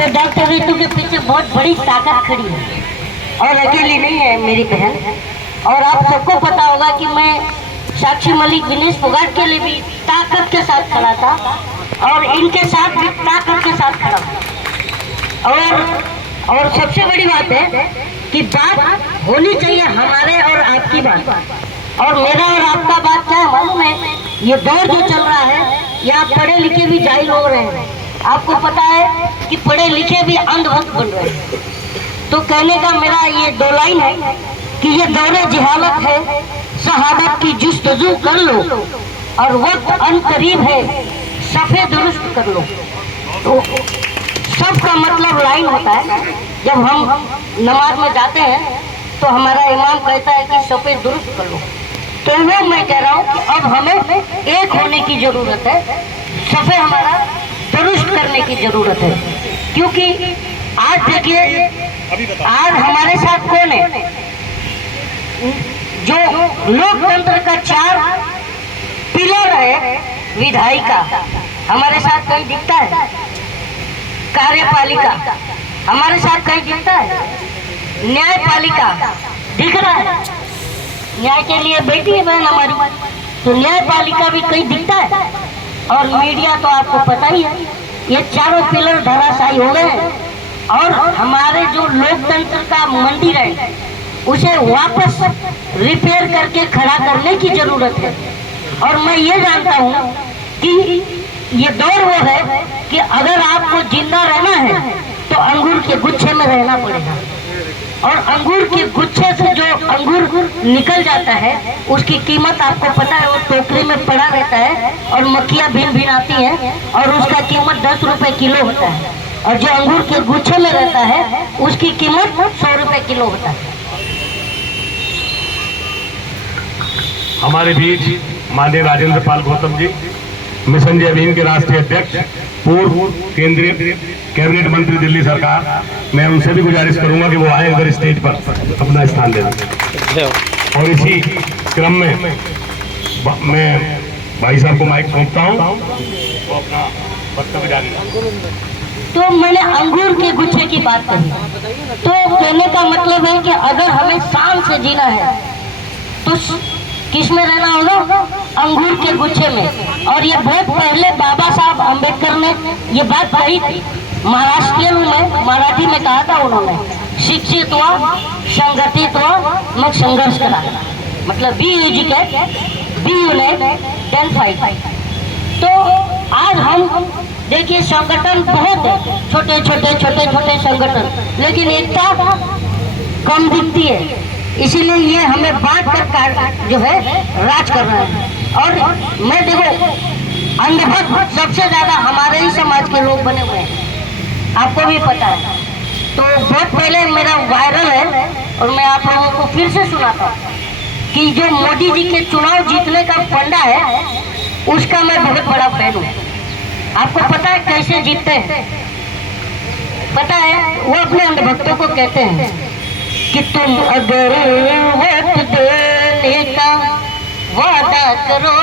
तो डॉक्टर रीतू के पीछे बहुत बड़ी ताकत खड़ी है और अकेली नहीं है मेरी बहन। और आप सबको पता होगा कि मैं साक्षी मलिक, विनेश फोगाट के लिए भी ताकत के साथ खड़ा था और इनके साथ भी ताकत के साथ खड़ा था। और सबसे बड़ी बात है कि बात होनी चाहिए हमारे और आपकी बात, और मेरा और आपका बात क्या है मालूम है? ये दौर जो चल रहा है, यहाँ पढ़े लिखे भी जाहिल हो रहे हैं। आपको पता है कि पढ़े लिखे भी अंधभक्त बन रहे हैं। तो कहने का मेरा ये दो लाइन है कि ये दौरे जहालत है, शहादत की जुस्तजू कर लो, और वक्त अनकरीब है, सफे दुरुस्त कर लो। तो सबका मतलब लाइन होता है। जब हम नमाज में जाते हैं तो हमारा इमाम कहता है कि सफे दुरुस्त कर लो, तो वो मैं कह रहा हूँ कि अब हमें एक होने की जरूरत है, सफे हमारा दुरुस्त करने की जरूरत है। क्योंकि आज देखिए, आज हमारे साथ कौन है जो लोकतंत्र का 4 पिलर है? विधायिका हमारे साथ कहीं दिखता है? कार्यपालिका हमारे साथ कहीं दिखता है? न्यायपालिका दिख रहा है? न्याय के लिए बैठी है बहन हमारी, तो न्यायपालिका भी कहीं दिखता है? और मीडिया तो आपको पता ही है, ये चारों पिलर धराशायी हो गए हैं। और हमारे जो लोकतंत्र का मंदिर है उसे वापस रिपेयर करके खड़ा करने की जरूरत है। और मैं ये जानता हूँ कि ये दौर वो है कि अगर आपको जिंदा रहना है तो अंगूर के गुच्छे में रहना पड़ेगा, और अंगूर के गुच्छे से जो अंगूर निकल जाता है उसकी कीमत आपको पता है, वो टोकरी में पड़ा रहता है और मक्खियाँ भिन भिन आती हैं और उसका कीमत 10 रुपए किलो होता है। और जो अंगूर के गुच्छे में रहता है उसकी कीमत 100 रुपए किलो होता है। हमारे बीच माननीय राजेंद्र पाल गौतम जी, मिशन जय भीम के राष्ट्रीय अध्यक्ष, पूर्व केंद्रीय कैबिनेट मंत्री दिल्ली सरकार, मैं उनसे भी गुजारिश करूंगा कि वो आए उधर स्टेज पर अपना स्थान दे दें। और इसी क्रम में मैं भाई साहब को माइक सौंपता हूं, वो अपना वक्तव्य जारी रखें। तो मैंने अंगूर के गुच्छे की बात कही, तो कहने का मतलब है कि अगर हमें शान से जीना है तो किस में रहना होगा? अंगूर के गुच्छे में। और ये बहुत पहले बाबा साहब अम्बेडकर ने ये बात कही थी, महाराष्ट्रियन में, मराठी में कहा था उन्होंने, शिक्षित हुआ, संगठित हुआ, मग संघर्ष करा। मतलब be educate, be unite, then fight. तो आज हम देखिए संगठन बहुत है, छोटे छोटे संगठन, लेकिन एकता कम दिखती है। इसीलिए ये हमें बांट कर जो है राज कर रहा है। और मैं देखो, अंधभक्त सबसे ज्यादा हमारे ही समाज के लोग बने हुए हैं, आपको भी पता है। तो बहुत पहले मेरा वायरल है और मैं आप लोगों को फिर से सुनाता हूँ कि जो मोदी जी के चुनाव जीतने का फंडा है उसका मैं बहुत बड़ा फैन हूँ। आपको पता है कैसे जीतते हैं? पता है, वो अपने अंधभक्तों को कहते हैं कि तुम अगर वोट देने का वादा करो,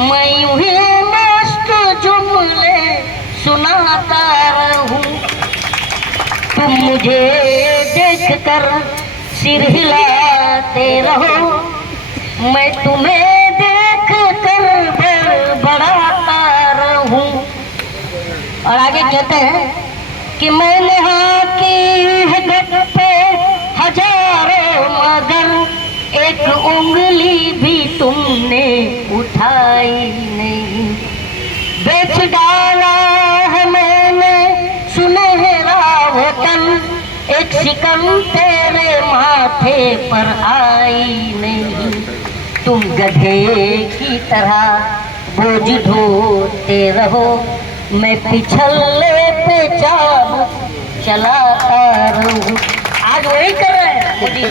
मैं यूं ही मस्त जुमले सुनाता रहूं, तुम मुझे देखकर सिर हिलाते रहो, मैं तुम्हें देखकर बड़बड़ाता रहूं। और आगे कहते हैं कि मैंने हाकी है गट पे हजारों, मगर एक उंगली भी तुमने उठाई नहीं, बेच डाला है मैंने सुनहरा वतन, एक शिकन तेरे माथे पर आई नहीं, तुम गधे की तरह बोझ ढोते रहो, मैं पिछले पे चाबुक चलाता रहूं। आज वही कर रहे हैं मोदी,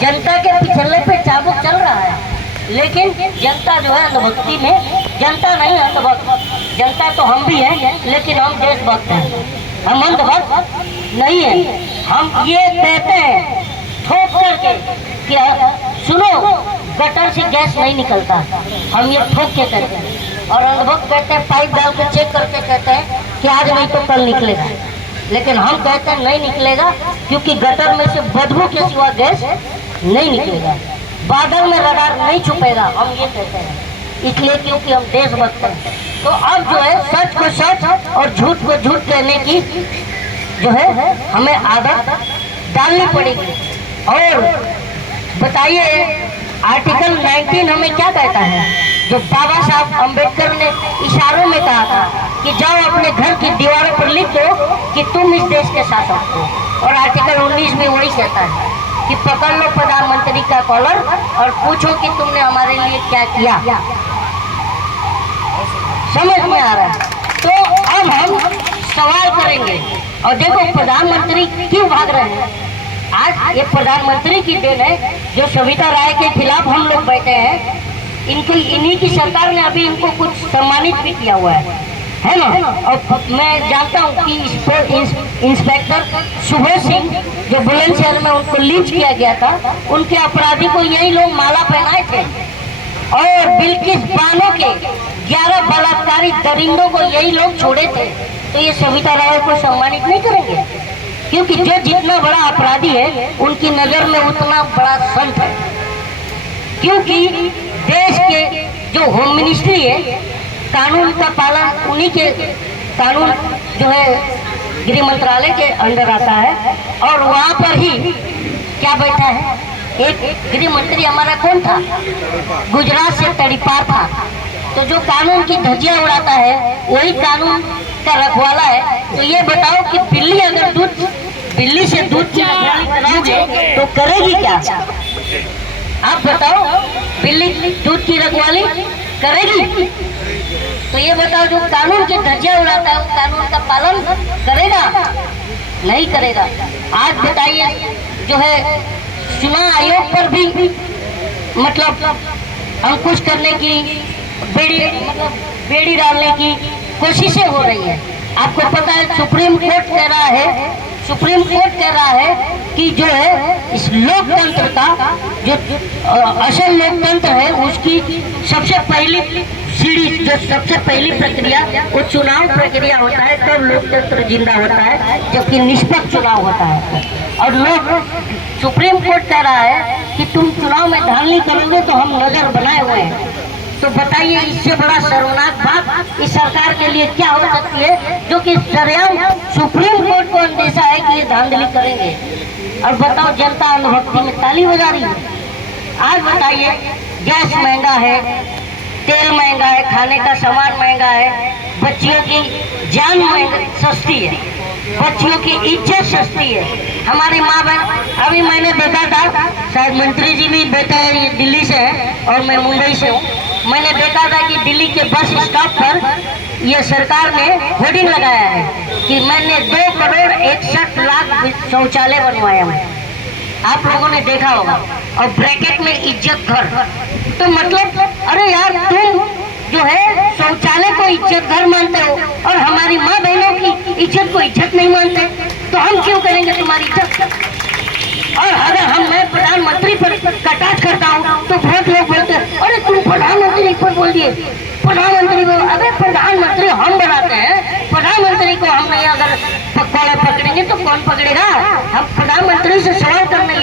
जनता के पिछले पे चाबुक चल रहा है, लेकिन जनता जो है अंधभक्ति में, जनता नहीं अंधभक्त, जनता तो हम भी हैं, लेकिन हम देशभक्त हैं, हम अंधभक्त नहीं है। हम ये कहते हैं ठोक करके कि सुनो, गटर से गैस नहीं निकलता, हम ये ठोक के कहते हैं। और अंधभक्त कहते हैं पाइप डाल के चेक करके कहते हैं कि आज नहीं तो कल निकलेगा। लेकिन हम कहते हैं नहीं निकलेगा, क्योंकि गटर में से बदबू के सिवा गैस नहीं निकलेगा, बादल में रडार नहीं छुपेगा, हम ये कहते हैं, इसलिए क्योंकि हम देशभक्त हैं। तो अब जो है सच को सच और झूठ को झूठ कहने की जो है हमें आदत डालनी पड़ेगी। और बताइए आर्टिकल 19 हमें क्या कहता है, जो बाबा साहब अम्बेडकर ने इशारों में कहा था कि जाओ अपने घर की दीवारों पर लिख दो कि तुम इस देश के शासक हो। और आर्टिकल 19 में वही कहता है कि पकड़ लो प्रधानमंत्री का कॉलर और पूछो कि तुमने हमारे लिए क्या किया। समझ में आ रहा है? तो अब हम सवाल करेंगे। और देखो प्रधानमंत्री क्यों भाग रहे हैं, आज ये प्रधानमंत्री की देन है जो सविता राय के खिलाफ हम लोग बैठे हैं। इनको इन्हीं की सरकार ने अभी इनको कुछ सम्मानित भी किया हुआ है ना। और मैं जानता हूँ कि इंस्पेक्टर सुबोध सिंह जो बुलंदशहर में उनको लीच किया गया था, उनके अपराधी को यही लोग माला पहनाए थे। और बिल्किस बानो के 11 बलात्कारी दरिंदों को यही लोग छोड़े थे। तो ये सविता राय को सम्मानित नहीं करेंगे, क्योंकि जो जितना बड़ा अपराधी है उनकी नजर में उतना बड़ा संत है। क्योंकि देश के जो होम मिनिस्ट्री है, कानून का पालन उन्हीं के, कानून जो है गृह मंत्रालय के अंदर आता है। और वहाँ पर ही क्या बैठा है, एक गृह मंत्री हमारा कौन था, गुजरात से तड़ीपार था। तो जो कानून की धज्जियां उड़ाता है वही कानून का रखवाला है। तो ये बताओ कि बिल्ली अगर बिल्ली से दूध की रखवाली कराओगे तो करेगी क्या? आप बताओ, बिल्ली दूध की रखवाली करेगी? तो ये बताओ, जो कानून की धज्जियां उड़ाता है वो कानून का पालन करेगा? नहीं करेगा। आज बताइए जो है चुनाव आयोग पर भी मतलब अंकुश करने की बेड़ी डालने की कोशिशें हो रही है। आपको पता है सुप्रीम कोर्ट कह रहा है कि जो है इस लोकतंत्र का जो असल लोकतंत्र है उसकी सबसे पहली सीढ़ी, जो सबसे पहली प्रक्रिया वो चुनाव प्रक्रिया होता है, तब लोकतंत्र जिंदा होता है, जबकि निष्पक्ष चुनाव होता है। और सुप्रीम कोर्ट कह रहा है कि तुम चुनाव में धांधली करोगे तो हम नजर बनाए हुए हैं। तो बताइए इससे बड़ा शर्मनाक बात इस सरकार के लिए क्या हो सकती है, जो कि सरेआम सुप्रीम कोर्ट को अंदेशा है कि ये धांधली करेंगे। और बताओ जनता अनुभक्ति में ताली बजा रही है। आज बताइए गैस महंगा है, तेल महंगा है, खाने का सामान महंगा है, बच्चियों की जान सस्ती है, बच्चियों की इज्जत सस्ती है। हमारी माँ बहन, अभी मैंने देखा था, शायद मंत्री जी भी बैठे हैं, ये दिल्ली से है और मैं मुंबई से हूँ। मैंने देखा था कि दिल्ली के बस स्टॉप पर ये सरकार ने होर्डिंग लगाया है कि मैंने 2 करोड़ 61 लाख शौचालय बनवाए हैं। आप लोगों ने देखा होगा। और ब्रैकेट में इज्जत घर। तो मतलब अरे यार, तुम जो है शौचालय को इज्जत घर मानते हो और हमारी माँ बहनों की इज्जत को इज्जत नहीं मानते, तो हम क्यों करेंगे तुम्हारी इज्जत? और अगर मैं प्रधानमंत्री पर कटाक्ष करता हूँ तो बहुत लोग बोलते हैं अरे तुम प्रधानमंत्री पर बोल दिए, प्रधानमंत्री को। अरे प्रधानमंत्री हम बनाते हैं, प्रधानमंत्री को हम नहीं अगर पकड़ेंगे तो कौन पकड़ेगा? हम प्रधानमंत्री से सवाल करने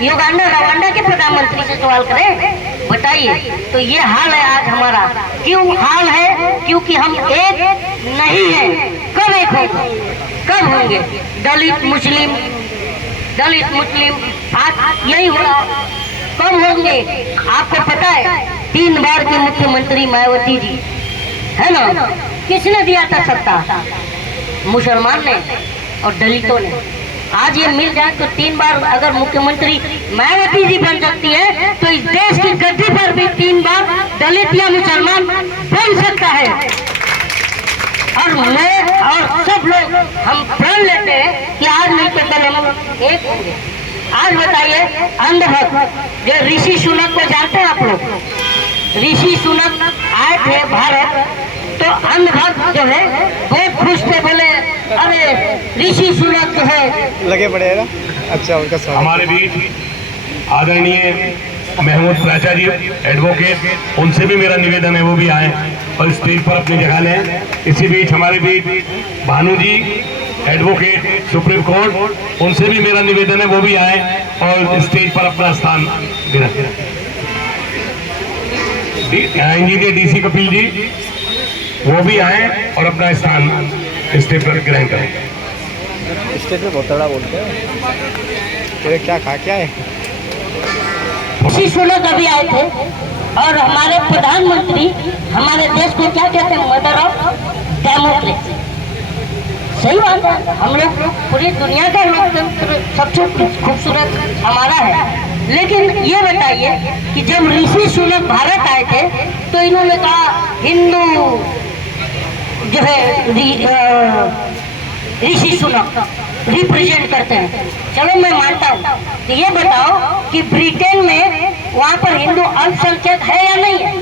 युगांडा रवांडा के प्रधानमंत्री से सवाल करें? बताइए। तो ये हाल है आज हमारा। क्यों हाल है? क्योंकि हम एक नहीं है। कब एक होंगे? कब होंगे? दलित मुस्लिम आज यही हो रहा। कब होंगे? आपको पता है 3 बार की मुख्यमंत्री मायावती जी है ना, किसने दिया था सत्ता? मुसलमान ने और दलितों ने। आज ये मिल जाए तो 3 बार अगर मुख्यमंत्री मायावती जी बन सकती है तो इस देश की गद्दी पर भी 3 बार दलित या मुसलमान बन सकता है। और मैं और सब लोग हम प्रण लेते हैं कि आज नहीं तो कल हम एक होंगे। आज बताइए अंधभक्त जो ऋषि सुनक को जानते हैं आप लोग? ऋषि सुनक आए थे भारत, तो अंधभक्त जो है बहुत खुश थे, बोले अरे ऋषि सुनक जो है लगे पड़े ना। अच्छा, उनका हमारे बीच आदरणीय महमूद प्राचा जी एडवोकेट, उनसे भी मेरा निवेदन है वो भी आए और स्टेज पर अपनी जगह लें। इसी बीच हमारे बीच भानु जी एडवोकेट सुप्रीम कोर्ट, उनसे भी मेरा निवेदन है वो भी आए और स्टेज पर अपना स्थान देना। इंजीनियर डीसी कपिल जी वो भी आए और अपना स्थान स्टेज पर ग्रहण करें। स्टेज पे बहुत तगड़ा बोलते हैं। तेरे क्या खा क्या है? ऋषि सुनक अभी आए थे और हमारे प्रधानमंत्री हमारे देश को क्या कहते हैं, मदर ऑफ डेमोक्रेसी। सही बात है, हम लोग पूरी दुनिया का लोकतंत्र सबसे खूबसूरत हमारा है। लेकिन ये बताइए कि जब ऋषि सुनक भारत आए थे तो इन्होंने कहा हिंदू जो है ऋषि सुनक रिप्रेजेंट करते हैं। चलो मैं मानता हूँ, तो ये बताओ कि ब्रिटेन में वहाँ पर हिंदू अल्पसंख्यक है या नहीं है?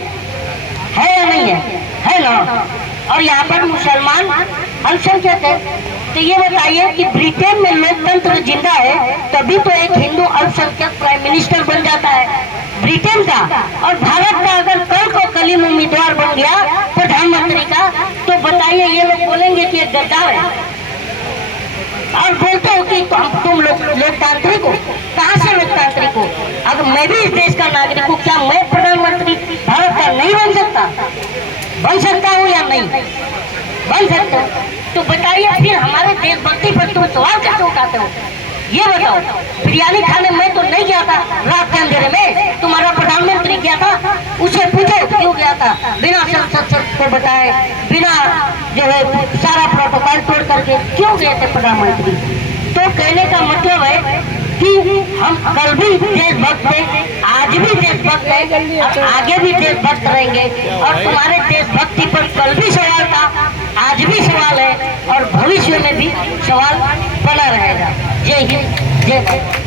है या नहीं है? है ना। और यहाँ पर मुसलमान अल्पसंख्यक है। तो ये बताइए कि ब्रिटेन में लोकतंत्र जिंदा है तभी तो एक हिंदू अल्पसंख्यक प्राइम मिनिस्टर बन जाता है ब्रिटेन का। और भारत का अगर कल को कलीम उम्मीदवार बन गया प्रधानमंत्री का, तो बताइए ये लोग बोलेंगे कि ये गद्दार है। और बोलते हो कि तुम लोग लोकतांत्रिक हो। कहाँ से लोकतांत्रिक हो? अगर मैं भी इस देश का नागरिक हूँ, क्या मैं प्रधानमंत्री भारत का नहीं बन सकता? बन सकता हूँ या नहीं बन सकता हूँ? तो बताइए फिर हमारे देशभक्ति पर तुम सवाल कैसे उठाते हो? ये बताओ, बिरयानी खाने में तो नहीं गया था रात के अंधेरे में, तुम्हारा प्रधानमंत्री गया था, उसे पूछो क्यों गया था? बिना संसद को बताए, बिना जो है सारा प्रोटोकॉल तोड़ करके क्यों गए थे प्रधानमंत्री? तो कहने का मतलब है कि हम कल भी देशभक्त थे, आज भी देशभक्त है, आगे भी देशभक्त रहेंगे। और तुम्हारे देशभक्ति पर कल भी सवाल था, आज भी सवाल है और भविष्य में भी सवाल बना रहेगा। जय हिंद, जय भारत।